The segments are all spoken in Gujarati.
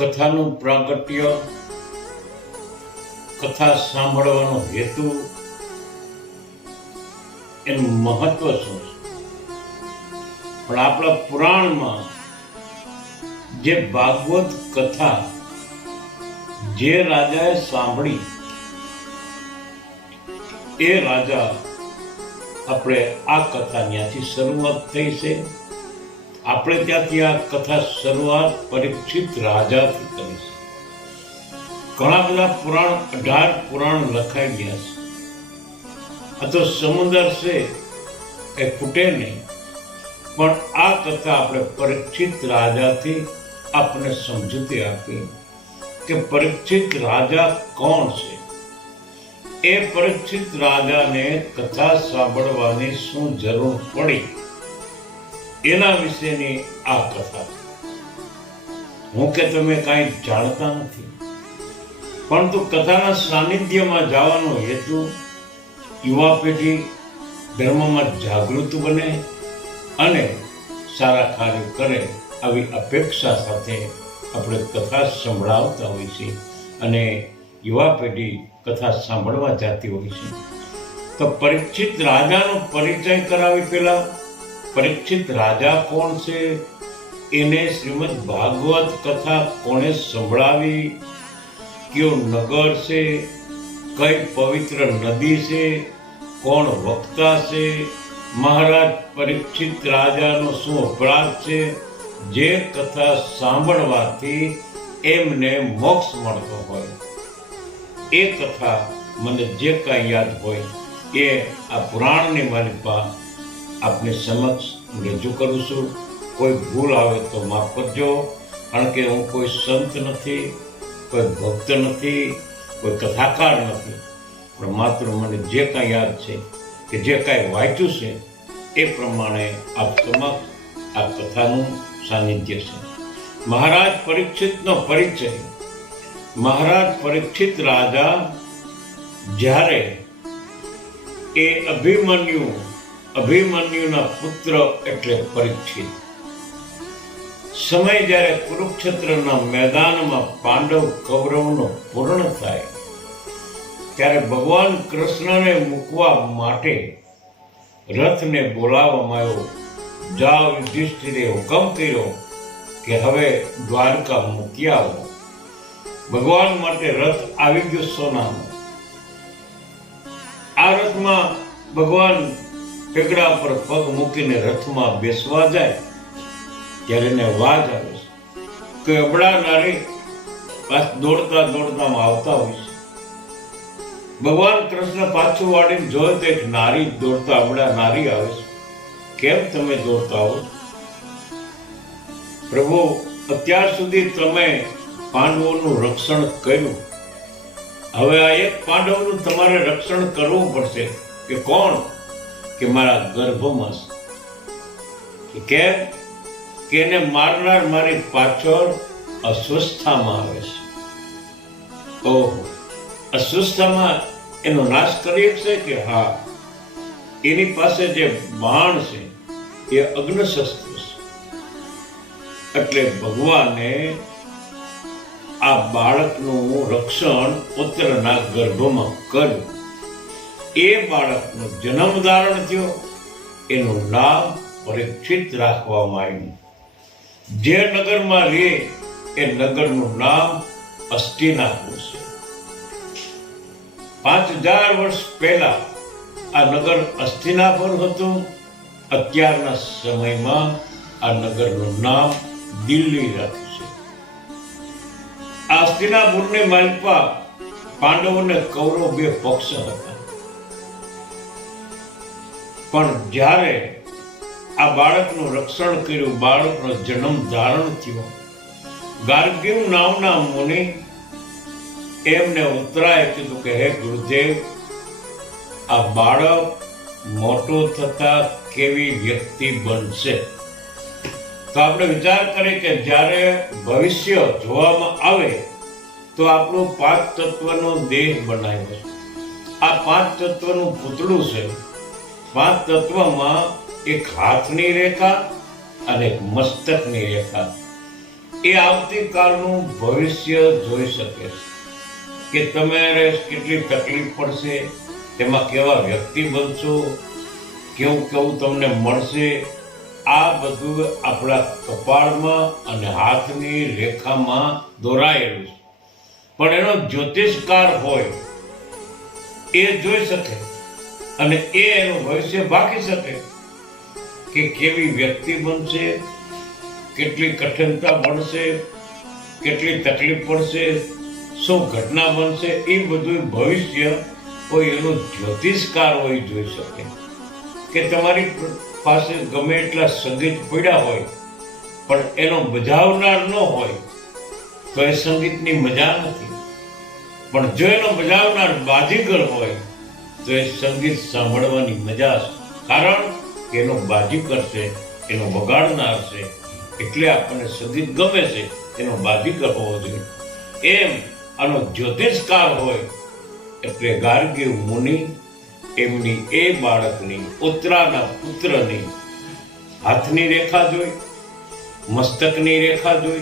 કથાનું પ્રાગટ્ય, કથા સાંભળવાનો હેતુ, એનું મહત્વ શું છે? પણ આપણા પુરાણમાં જે ભાગવત કથા જે રાજાએ સાંભળી, એ રાજા આપણે આ કથા ત્યાંથી શરૂઆત થઈ છે. આપણે ત્યાંથી આ કથા શરૂઆત પરીક્ષિત રાજાથી કરી છે ઘણા બધા પુરાણ, અઢાર પુરાણ લખાઈ ગયા છે. આ સમુદર છે, એ ફૂટે નહીં. પણ આ કથા આપણે પરીક્ષિત રાજાથી આપણે સમજૂતી આપી કે પરીક્ષિત રાજા કોણ છે. એ પરીક્ષિત રાજાને કથા સાંભળવાની શું જરૂર પડી? એના વિશેની આ કથા. હું કે તમે કાંઈ જાણતા નથી. પરંતુ કથાના સાનિધ્યમાં જવાનો હેતુ યુવા પેઢી ધર્મમાં જાગૃત બને અને સારા કાર્ય કરે આવી અપેક્ષા સાથે આપણે કથા સંભળાવતા હોઈએ છીએ અને યુવા પેઢી કથા સાંભળવા જતી હોય છે. તો પરિચિત રાજાનો પરિચય કરાવી પહેલા પરીક્ષિત રાજા કોણ છે? એને શ્રીમદ ભાગવત કથા કોણે સંભળાવી? કયો નગર છે? કઈ પવિત્ર નદી છે? કોણ વક્તા છે? મહારાજ પરીક્ષિત રાજાનો શું અપરાધ છે? જે કથા સાંભળવાથી એમને મોક્ષ મળતો હોય. એ કથા મને જે કાંઈ યાદ હોય એ આ પુરાણની મારી પા આપની સમક્ષ રજૂ કરું છું. કોઈ ભૂલ આવે તો માફ કરજો. કારણ કે હું કોઈ સંત નથી, કોઈ ભક્ત નથી, કોઈ કથાકાર નથી. પણ માત્ર મને જે કાંઈ યાદ છે કે જે કાંઈ વાંચ્યું છે, એ પ્રમાણે આપ સમક્ષ આ કથાનું સાનિધ્ય છે. મહારાજ પરીક્ષિતનો પરિચય. મહારાજ પરીક્ષિત રાજા જ્યારે એ અભિમન્યુ અભિમન્યુના પુત્ર એટલે પરીક્ષિત સમય જ્યારે કુરુક્ષેત્રના મેદાનમાં પાંડવ કૌરવનો પૂર્ણ થાય, ત્યારે ભગવાન કૃષ્ણને મૂકવા માટે રથને બોલાવવામાં આવ્યો. જાઓ યુધિષ્ઠિરે હુકમ કર્યો કે હવે દ્વારકા મૂકી આવો. ભગવાન માટે રથ આવી ગયો સોનાનો. આ રથમાં ભગવાન ટેકડા પર પગ મૂકીને રથમાં બેસવા જાય, ત્યારે એને વાજ આવે છે કે અબડા નારી પાસ દોડતા દોડતા આવતા હોય છે. ભગવાન કૃષ્ણ પાછું વાળીને જોયે તો એક નારી દોડતા, અબડા નારી આવે છે. કેમ તમે દોડતા હો? પ્રભુ, અત્યાર સુધી તમે પાંડવોનું રક્ષણ કર્યું. હવે આ એક પાંડવનું તમારે રક્ષણ કરવું પડશે કે કોણ? કે મારા ગર્ભમાં છે. કેમ કે એને મારનાર મારી પાછળ અસ્વસ્થામાં આવે છે. ઓહો. અસ્વસ્થામાં એનો નાશ કરી શકશે કે હા? એની પાસે જે બાણ છે, એ અગ્નશસ્ત્ર છે. એટલે ભગવાને આ બાળકનું રક્ષણ પુત્રના ગર્ભમાં કર્યું. એ બાળકનો જન્મ ધારણ થયો, એનું નામ પરીક્ષિત રાખવામાં આવ્યું. જે નગરમાં રહે, એ નગરનું નામ અસ્તિનાપુર છે. પાંચ હજાર વર્ષ પહેલા આ નગર અસ્થિનાપુર હતું. અત્યારના સમયમાં આ નગરનું નામ દિલ્હી રાખ્યું છે. આ અસ્થિનાપુરને માલપા પાંડવ અને કૌરવ બે પક્ષ હતા. પણ જ્યારે આ બાળકનું રક્ષણ કર્યું, બાળકનો જન્મ ધારણ થયો. ગાર્ગીવ નામના મુનિ એમને ઉતરાય કીધું કે, હે ગુરુદેવ, આ બાળક મોટો થતા કેવી વ્યક્તિ બનશે? તો આપણે વિચાર કરીએ કે જ્યારે ભવિષ્ય જોવામાં આવે, તો આપણું પાંચ તત્વનો દેહ બનાવ્યો. છે આ પાંચ તત્વનું પૂતળું છે. પાંચ તત્વમાં એક હાથની રેખા અને એક મસ્તકની રેખા. એ આવતીકાલનું ભવિષ્ય જોઈ શકે છે. કે તમારે કેટલી તકલીફ પડશે, તેમાં કેવા વ્યક્તિ બનશો, કેવું કેવું તમને મળશે, આ બધું આપણા કપાળમાં અને હાથની રેખામાં દોરાયેલું છે. પણ એનો જ્યોતિષકાર હોય, એ જોઈ શકે. અને એ એનું ભવિષ્ય ભાગી શકે કે કેવી વ્યક્તિ બનશે, કેટલી કઠિનતા મળશે કેટલી તકલીફ પડશે, શું ઘટના બનશે, એ બધું ભવિષ્ય કોઈ એનો જ્યોતિષકાર હોય જોઈ શકે. કે તમારી પાસે ગમે એટલા સંગીત પડ્યા હોય, પણ એનો બજાવનાર ન હોય, તો એ સંગીતની મજા નથી. પણ જો એનો બજાવનાર બાજીગર હોય તો એ સંગીત સાંભળવાની મજા કારણ કે એનો બાજી કરશે, એનો વગાડનાર છે એટલે આપણને સંગીત ગમે છે, એનો બાજીકર હોવો જોઈએ. એમ આનો જ્યોતિષકાર હોય, એટલે ગાર્ગી મુનિ એમની એ બાળકની, ઉત્તરાના પુત્રની હાથની રેખા જોઈ, મસ્તકની રેખા જોઈ.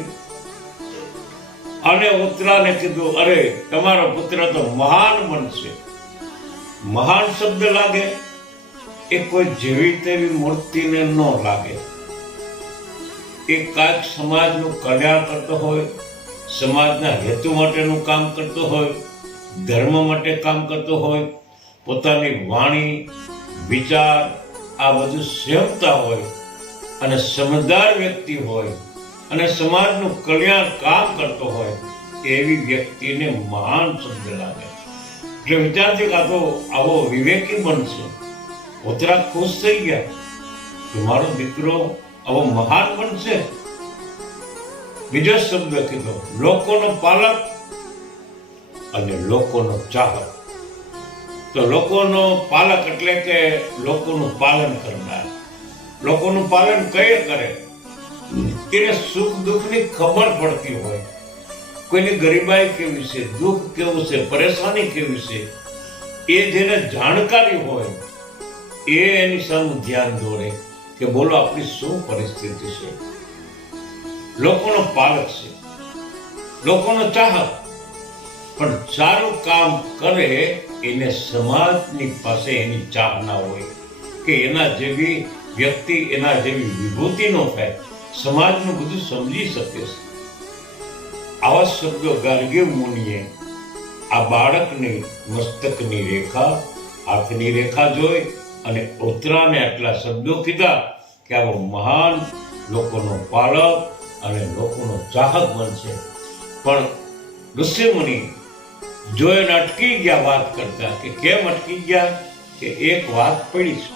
અને ઉત્તરાને કીધું, અરે, તમારો પુત્ર તો મહાન બનશે મહાન શબ્દ લાગે, એ કોઈ જેવી તેવી મૂર્તિને ન લાગે. એ કાંઈક સમાજનું કલ્યાણ કરતો હોય, સમાજના હેતુ માટેનું કામ કરતો હોય, ધર્મ માટે કામ કરતો હોય, પોતાની વાણી, વિચાર, આ બધું સેવતા હોય અને સમજદાર વ્યક્તિ હોય અને સમાજનું કલ્યાણ કામ કરતો હોય, એવી વ્યક્તિને મહાન શબ્દ લાગે. એટલે વિચારથી તો આવો વિવેકી બનશે પોતરા ખુશ થઈ ગયા કે મારો દીકરો આવો મહાન બનશે. બીજો શબ્દ કીધો, લોકોનો પાલક અને લોકોનો ચાહક. તો લોકોનો પાલક એટલે કે લોકોનું પાલન કરનાર. લોકોનું પાલન કઈ કરે? તેને સુખ દુઃખની ખબર પડતી હોય. કોઈની ગરીબાઈ કેવી છે, દુઃખ કેવું છે, પરેશાની કેવી છે, એ જેને જાણકારી હોય, એ એની સામે ધ્યાન દોરે કે બોલો, આપણી શું પરિસ્થિતિ છે? લોકોનો પાલક છે, લોકોનો ચાહક. પણ સારું કામ કરે એને સમાજની પાસે એની ચાહના હોય કે એના જેવી વ્યક્તિ, એના જેવી વિભૂતિ નો થાય. સમાજનું બધું સમજી શકે છે. આવા શબ્દો ગાર્ગે મુનિએ આ બાળકની મસ્તકની રેખા, હાથની રેખા જોઈ અને ઓતરાને આટલા શબ્દો કીધા કે આવો મહાન લોકોનો પાલક અને લોકોનો ચાહક બનશે. પણ ઋષિમુનિ જો એને અટકી ગયા વાત કરતા કે કેમ અટકી ગયા? કે એક વાત પડી છે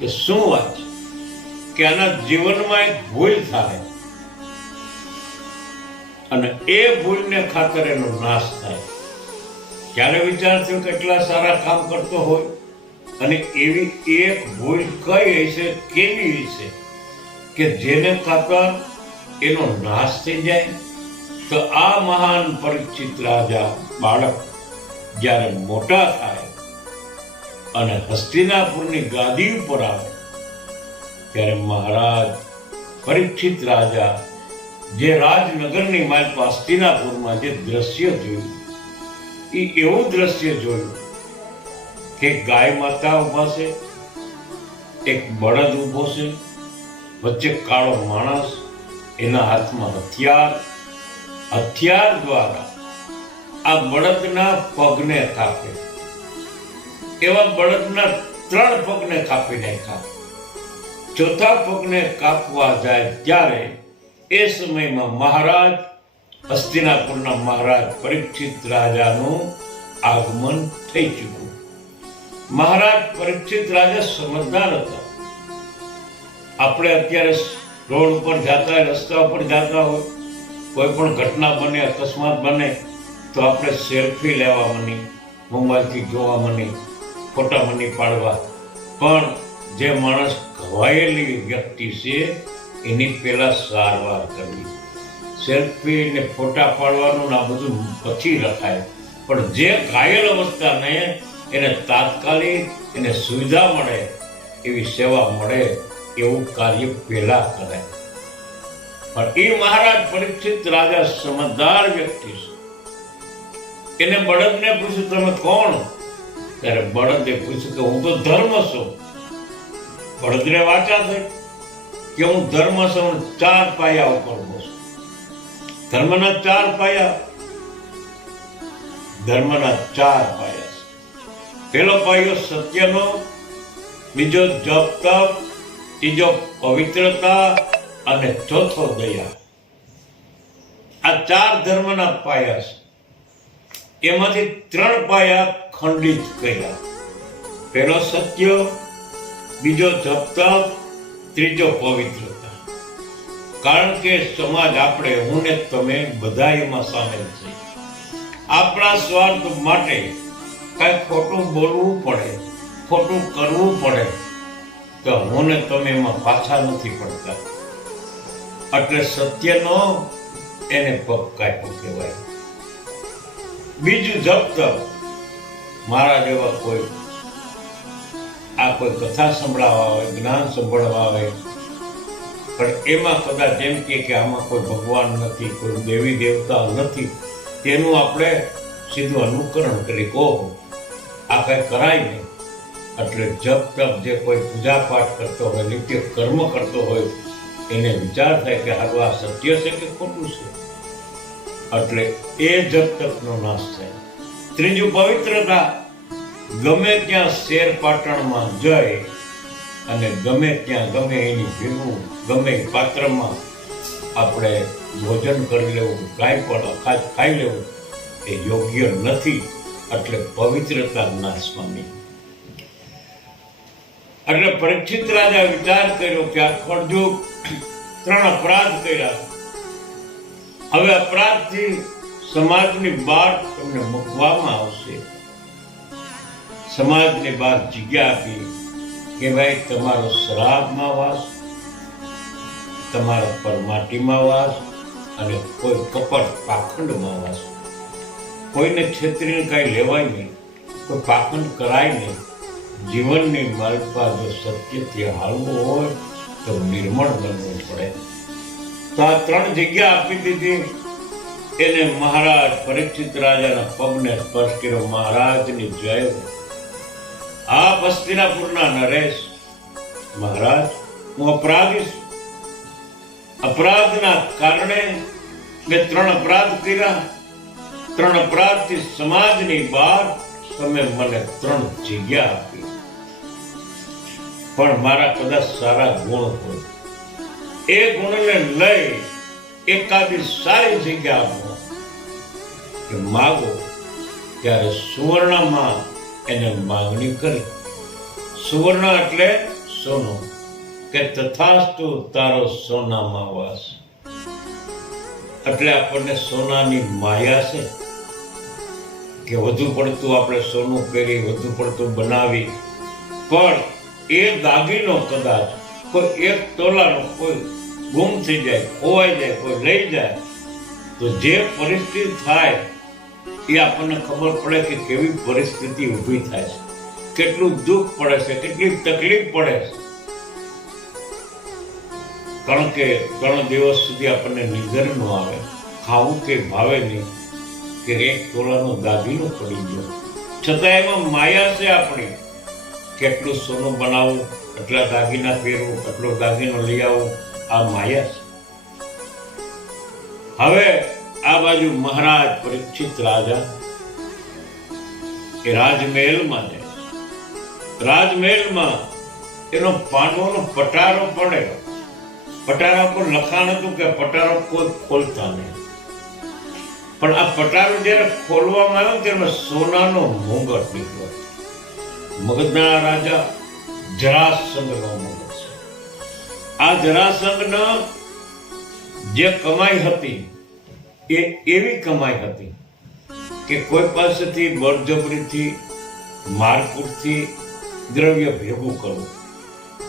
કે શું વાત છે? કે આના જીવનમાં એક ભૂલ થાય. અને એ ભૂલને ખાતર એનો નાશ થાય. જ્યારે વિચાર થયો કેટલા સારા કામ કરતો હોય અને એવી એક ભૂલ કઈ હશે, કેવી હશે, કે જેને ખાતર એનો નાશ થઈ જાય, તો આ મહાન પરિચિત રાજા બાળક જ્યારે મોટા થાય અને હસ્તિનાપુરની ગાદી ઉપર આવે, ત્યારે મહારાજ પરીક્ષિત રાજા જે રાજનગરની માલિક હસ્તિનાપુરમાં જે દ્રશ્ય જોયું, એ એવું દ્રશ્ય જોયું કે ગાય માતા ઊભા છે, એક બળદ ઊભો છે, વચ્ચે કાળો માણસ, એના હાથમાં હથિયાર હથિયાર દ્વારા આ બળદના પગને કાપે એવા બળદના ત્રણ પગને કાપી નાખ્યા. ચોથા પગને કાપવા જાય ત્યારે એ સમયમાં મહારાજ હસ્તિનાપુરના મહારાજ પરીક્ષિત રાજાનું આગમન થઈ ચૂક્યું. મહારાજ પરીક્ષિત રાજા સમજદાર હતા. આપણે અત્યારે રોડ ઉપર જાતા હોય રસ્તા ઉપર જાતા હોય, કોઈ પણ ઘટના બને, અકસ્માત બને, તો આપણે સેલ્ફી લેવા મની, મોબાઈલથી જોવા મની, ફોટા મની પાડવા. પણ જે માણસ ઘવાયેલી વ્યક્તિ છે એની પહેલાં સારવાર કરવી. સેલ્ફી ફોટા પાડવાનું આ બધું પછી રખાય. પણ જે ઘાયલ અવસ્થાને એને તાત્કાલિક એને સુવિધા મળે, એવી સેવા મળે, એવું કાર્ય પહેલાં કરાય. પણ એ મહારાજ પરીક્ષિત રાજા સમજદાર વ્યક્તિ છે. એને બળદને પૂછ્યું, તમે કોણ? ત્યારે બળદે પૂછ્યું કે, હું તો ધર્મ છું. બળદને વાચા થઈ. કે હું ધર્મ છું ચાર પાયા ઉપર બસું ધર્મના ચાર પાયા. ધર્મના ચાર પાયા છે. પેલો પાયો સત્યનો, બીજો જપ તપ ત્રીજો પવિત્રતા અને ચોથો દયા. આ ચાર ધર્મના પાયા છે. એમાંથી ત્રણ પાયા ખંડિત કર્યા. પેલો સત્ય, બીજો જપ તપ ત્રીજો પવિત્રતા. કારણ કે સમાજ આપણે, હું ને તમે બધા એમાં સામેલ છે આપણા સ્વાર્થ માટે કઈ ખોટું બોલવું પડે, ખોટું કરવું પડે, તો હું ને તમે એમાં પાછા નથી પડતા. એટલે સત્યનો એને પગ કાપ્યો કહેવાય. બીજું જપ તપ. મારા જેવા કોઈ આ કોઈ કથા સંભળાવવા હોય જ્ઞાન સંભળવા આવે. પણ એમાં કદાચ એમ કે આમાં કોઈ ભગવાન નથી, કોઈ દેવી દેવતા નથી, તેનું આપણે સીધું અનુકરણ કરી કહો. આ કંઈ કરાય નહીં. એટલે જપ તપ જે કોઈ પૂજા પાઠ કરતો હોય, નિત્ય કર્મ કરતો હોય, એને વિચાર થાય કે હારું, આ સત્ય છે કે ખોટું છે? એટલે એ જપ તપનો નાશ થાય. ત્રીજું પવિત્રતા. ગમે ત્યાં શેર પાટણમાં જઈ અને ગમે ત્યાં ગમે એની ભેગું ગમે પાત્રમાં આપણે ભોજન કરી લેવું, કાંઈ પણ અખાજ ખાઈ લેવું, એ યોગ્ય નથી. એટલે પવિત્રતા નાશ પામી એટલે પરીક્ષિત રાજા વિચાર કર્યો કે આ ખડજુગ ત્રણ અપરાધ કર્યા. હવે અપરાધથી સમાજની બહાર તમને મૂકવામાં આવશે. સમાજની બહાર જગ્યા આપી કે ભાઈ, તમારો શ્રાદ્ધમાં વાસ, તમારો પરમાટીમાં વાસ અને કોઈ કપટ પાખંડમાં વાસ. કોઈને છેતરીને કાંઈ લેવાય નહીં કોઈ પાખંડ કરાય નહીં જીવનની માલપા જો સત્યથી હાલવું હોય, તો નિર્મળ બનવું પડે. તો આ ત્રણ જગ્યા આપી દીધી. એને મહારાજ પરીક્ષિત રાજાના પગને સ્પર્શ કર્યો. મહારાજની જય. આપ હસ્તિનાપુરના નરેશ, મહારાજ, હું અપરાધી અપરાધના કારણે મેં ત્રણ અપરાધ કર્યા. ત્રણ અપરાધથી સમાજની બહાર તમે મને ત્રણ જગ્યા આપી. પણ મારા કદાચ સારા ગુણ હોય. એ ગુણને લઈ એકાદી સારી જગ્યા આપો. કે માગો ત્યારે સુવર્ણમાં એને માગણી કરી. સુવર્ણ એટલે સોનું, કે તથાસ્તુ તારો સોનામાં વાસ. એટલે આપણને સોનાની માયા છે, કે વધુ પડતું આપણે સોનું પહેરી, વધુ પડતું બનાવી. પણ એ દાગીનો કદાચ કોઈ એક તોલાનો કોઈ ગુમ થઈ જાય, ખોવાઈ જાય, કોઈ લઈ જાય, તો જે પરિસ્થિતિ થાય એ આપણને ખબર પડે કે કેવી પરિસ્થિતિ ઊભી થાય છે. કેટલું દુઃખ પડે છે, કેટલી તકલીફ પડે છે. કારણ કે ત્રણ દિવસ સુધી આપણને નિંદર ન આવે, ખાવું કે ભાવે નહીં, કે એક તોલાનો દાગીનો પડી ગયો. છતાં એમાં માયા છે આપણી. કેટલું સોનું બનાવવું એટલા દાગીના પહેરવું એટલો દાગીનો લઈ આવવું આ માયા છે. હવે આ બાજુ મહારાજ પરીક્ષિત રાજા એ રાજમહેલમાં જાય રાજમહેલમાં એનો પાંડવોનો પટારો પડે. પટારા પર લખાણ હતું કે પટારો કોઈ ખોલતા નહીં. પણ આ પટારો જ્યારે ખોલવામાં આવ્યો ત્યારે સોનાનો મોંઘટ નીકળ્યો મગધના રાજા જરાસંઘનો મુંગટ છે. આ જરાસંઘનો જે કમાઈ હતી એ એવી કમાઈ હતી કે કોઈ પાસેથી બળજબરીથી, મારકૂટથી દ્રવ્ય ભેગું કરવું.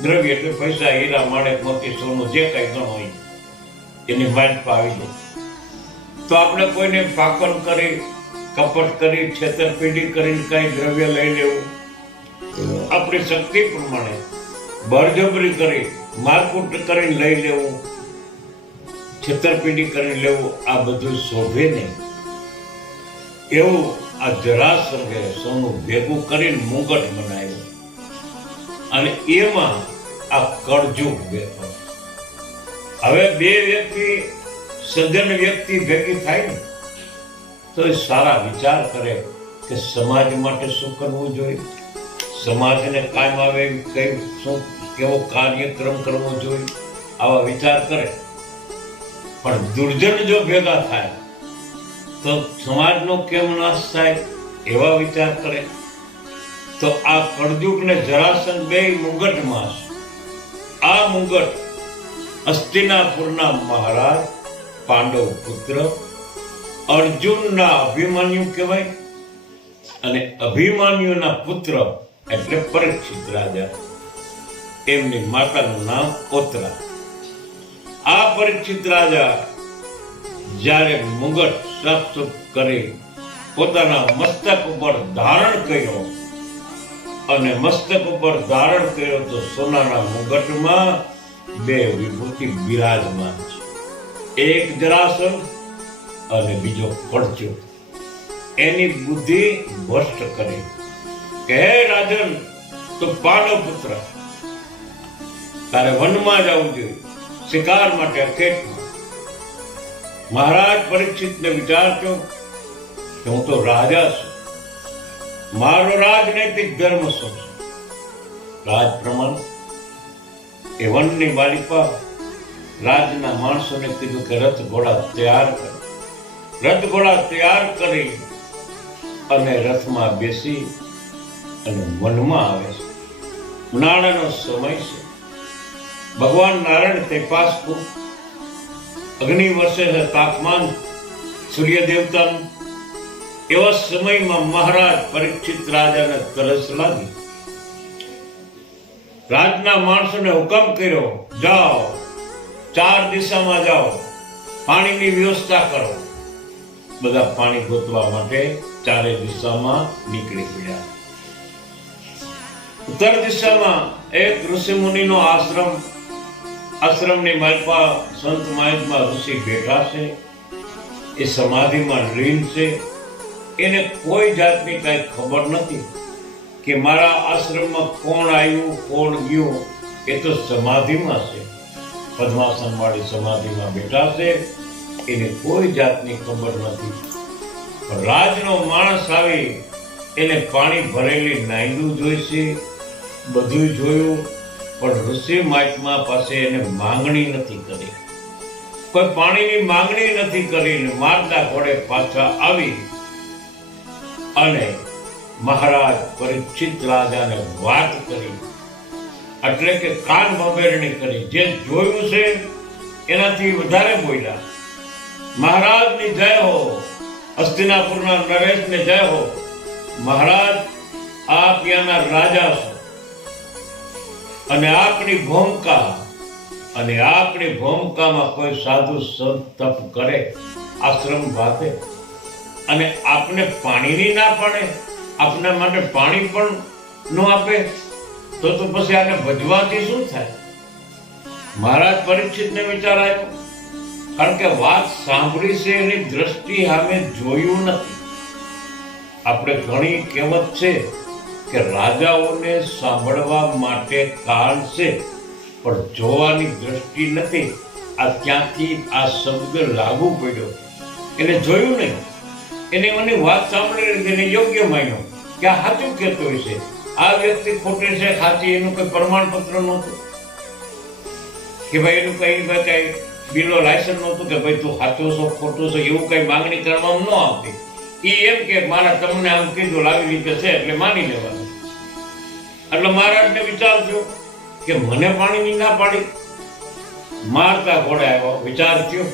દ્રવ્ય એટલે પૈસા, હીરા, માણેક, મોતી, સોનું, જે કાંઈ ગણ હોય, એની માંડ આવી જાય તો આપણે કોઈને પાકણ કરી, કપટ કરી છેતરપિંડી કરીને કાંઈ દ્રવ્ય લઈ લેવું. આપણી શક્તિ પ્રમાણે બળજબરી કરી, મારકૂટ કરીને લઈ લેવું. છેતરપિંડી કરી લેવું આ બધું શોભે નહીં. એવું આ જરાસંઘે સોનું ભેગું કરીને મુગટ બનાવ્યું. અને એમાં આ કળજુગ બેઠો હવે બે વ્યક્તિ, સજ્જન વ્યક્તિ ભેગી થાય ને, તો એ સારા વિચાર કરે કે સમાજ માટે શું કરવું જોઈએ? સમાજને કાયમ આવે કઈ શું, કેવો કાર્યક્રમ કરવો જોઈએ? આવા વિચાર કરે. પણ દુર્જન જો ભેગા થાય, તો સમાજનો કેમ નાશ થાય એવા વિચાર કરે? તો આ કળજુગને જરાસન બે મુગટ માસ આ મુગટ હસ્તિનાપુરના મહારાજ, પાંડવ પુત્ર, અર્જુનના અભિમાન્યુ કહેવાય અને અભિમાન્યુના પુત્ર એટલે પરીક્ષિત રાજા. એમની માતાનું નામ ઓતરા. આ પરિચિત રાજા જ્યારે મુગટ સાફસૂફ કરી પોતાના મસ્તક ઉપર ધારણ કર્યો અને મસ્તક ઉપર ધારણ કર્યો તો સોનાના મુગટમાં બે વિભૂતિ બિરાજમાન છે. એક જરાસન અને બીજો કડચો એની બુદ્ધિ ભ્રષ્ટ કરી. કે રાજન, તો પાડો પુત્ર તારે વનમાં જવું જોઈએ. શિકાર માટે અખેટમાં મહારાજ પરીક્ષિતને વિચારજો કે હું તો રાજા છું. મારો રાજનૈતિક ધર્મ શું છે? રાજ પ્રમાણ? એ વનની માલિકા રાજના માણસોને કીધું કે રથ ઘોડા તૈયાર કર. રથ ઘોડા તૈયાર કરી અને રથમાં બેસી અને વનમાં આવે છે. ઉનાળાનો સમય છે. ભગવાન નારાયણ તે પાસ અગ્નિ વર્ષે તાપમાન સૂર્ય દેવતાનું એવા સમયમાં મહારાજ પરીક્ષિત રાજાને તરસ લાગી. રાજના માણસોને હુકમ કર્યો, જાઓ, ચાર દિશામાં જાઓ, પાણીની વ્યવસ્થા કરો. બધા પાણી ગોતવા માટે ચારે દિશામાં નીકળી પડ્યા. ઉત્તર દિશામાં એક ઋષિ મુનિનો આશ્રમ આશ્રમની માલપા સંત માયકમાં ઋષિ બેઠા છે. એ સમાધિમાં લીન છે. એને કોઈ જાતની કાંઈ ખબર નથી કે મારા આશ્રમમાં કોણ આવ્યું, કોણ ગયું. એ તો સમાધિમાં છે. પદ્માસન વાળી સમાધિમાં બેઠા છે. એને કોઈ જાતની ખબર નથી. રાજનો માણસ આવી, એને પાણી ભરેલી નાયલું જોઈશે બધું જોયું. પણ ઋષિ મહાત્મા પાસે એને માંગણી નથી કરી. કોઈ પાણીની માંગણી નથી કરીને મારતા ઘોડે પાછા આવી. અને મહારાજ પરિચિત રાજાને વાત કરી. એટલે કે કાન બબેરણી કરી. જે જોયું છે, એનાથી વધારે બોલ્યા. મહારાજની જય હો, હસ્તિનાપુરના નરેશને જય હો. મહારાજ, આપ ત્યાંના રાજા છો. અને આપની ભૂમિકા, અને આપની ભૂમિકામાં કોઈ સાધુ સંત તપ કરે, આશ્રમ ભાતે અને આપને પાણીની ના પડે, આપના માટે પાણી પણ ન આપે, તો તો પછી આને ભજવાથી શું થાય? મહારાજ પરીક્ષિતને વિચાર આવ્યો કારણ કે વાત સાંભળી છે એની દ્રષ્ટિ સામે જોયું નથી. આપણે ઘણી કહેવત છે કે રાજાઓને સાંભળવા માટે કાન છે, પણ જોવાની દ્રષ્ટિ નથી. આ ક્યાંથી આ શબ્દ લાગુ પડ્યો. એને જોયું નહીં. એને મને વાત સાંભળી લીધી એને યોગ્ય માન્યો કે આ સાચું કહેતો છે. આ વ્યક્તિ ખોટી છે, સાચી, એનું કોઈ પ્રમાણપત્ર નહોતું. કે ભાઈ એનું કઈ કઈ બિલો લાયસન્સ નહોતું કે ભાઈ તું સાચો છો, ખોટો છો, એવું કઈ માંગણી કરવામાં ન આવતી. ઈ એમ કે મારા તમને આમ કીધું, લાવી રીતે છે એટલે માની લેવાનું. એટલે મહારાજને વિચાર થયો કે મને પાણીની ના પાડી. મારતા ઘોડે આવ્યો, વિચાર થયો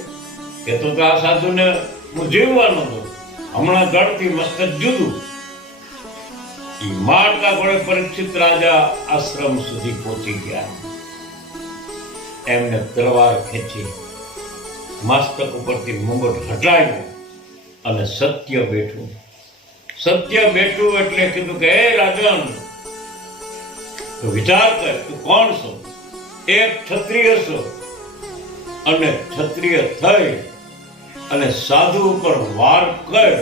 કે તો તો આ સાધુને હું જીવવાનો છું. હમણાં જળથી મસ્તક જુદું. એ મારતા ઘોડે પરીક્ષિત રાજા આશ્રમ સુધી પહોંચી ગયા. એમને તલવાર ખેંચી મસ્તક ઉપરથી મુંગટ હટાવ્યો. અને સત્ય બેઠું. સત્ય બેઠું એટલે કીધું કે, હે રાજન, તું વિચાર કર, તું કોણ છો? એક ક્ષત્રિય છો અને ક્ષત્રિય થઈ અને સાધુ ઉપર વાર કર,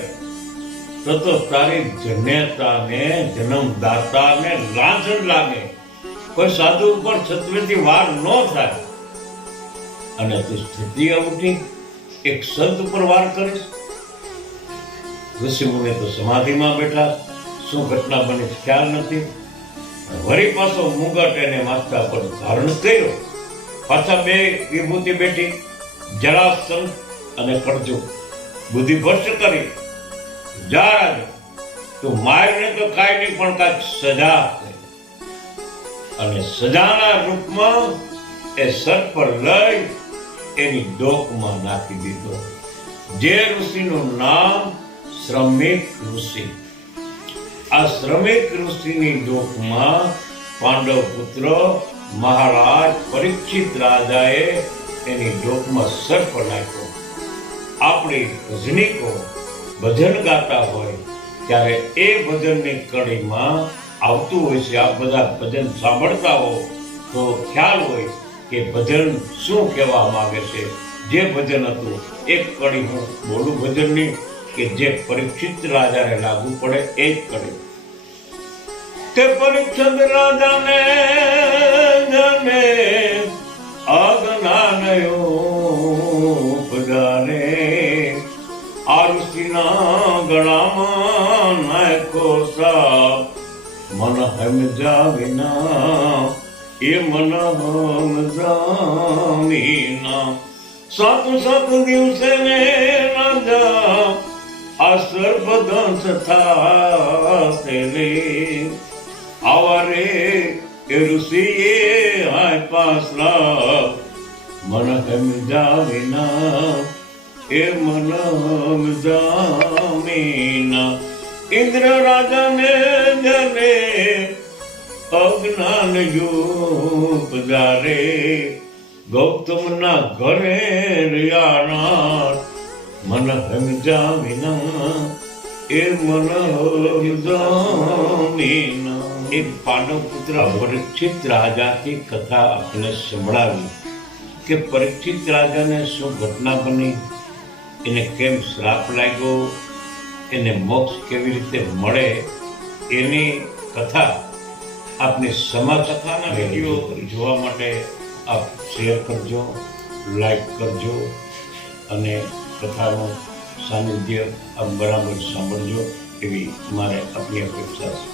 તો તો તારી જન્યતાને, જન્મદાતાને લાંછન લાગે. કોઈ સાધુ ઉપર ક્ષત્રિયથી વાર ન થાય. અને તું ક્ષત્રિય ઉઠી, એક સંત ઉપર વાર કરીશ. ઋષિમુનિ તો સમાધિમાં બેઠા. શું ઘટના બની ખ્યાલ નથી. વળી પાછો મુગટ એને માથા પર ધારણ કર્યો. પાછા બે વિભૂતિ બેઠી. જળાસન અને કરજો. બુદ્ધિ ભ્રષ્ટ કરી. જા તું મારને તો કાંઈ નહીં, પણ કાંઈક સજા અને સજાના રૂપમાં એ સર પર લઈ એની ડોકમાં નાખી દીધો. જે ઋષિનું નામ શ્રમિક ઋષિ. આ શ્રમિક ઋષિની દુઃખમાં પાંડવ પુત્ર મહારાજ પરીક્ષિત રાજાએ એની દુઃખમાં સર્પ નાખ્યો. આપણી ભજનીકો ભજન ગાતા હોય ત્યારે એ ભજનની કડીમાં આવતું હોય છે આ બધા ભજન સાંભળતા હો, તો ખ્યાલ હોય કે ભજન શું કહેવા માંગે છે. જે ભજન હતું, એક કડી હું બોલું ભજનની. કે જે પરીક્ષિત રાજાને લાગુ પડે એ જ કડી તે પરીક્ષિત રાજાને જાને આજ્ઞાનયો પધારે આરસીના ગળામાં નાખો સાપ. મન હમજા વિના એ મન હમજા વિના સાત સાત દિવસે ને રાજા આ સર્વદંશ થાશે રે આવા રે એ ઋષિએ હાય પાસરા મન હમજા વિના એ મન હમજા વિના ઇન્દ્ર રાજાને જને અજ્ઞાન યુપ જારે. ગૌતમના ઘરે રિયાણા મન હમજા વિના એ મન એક પાંડવ પુત્ર પરીક્ષિત રાજાની કથા આપણે સંભળાવી કે પરીક્ષિત રાજાને શું ઘટના બની એને કેમ શ્રાપ લાગ્યો એને મોક્ષ કેવી રીતે મળે એની કથા આપની સમા કથાના વીડિયો જોવા માટે આપ શેર કરજો લાઈક કરજો અને કથાનું સાનિધ્ય આપ બરાબર સાંભળજો એવી મારે આપની અપેક્ષા છે.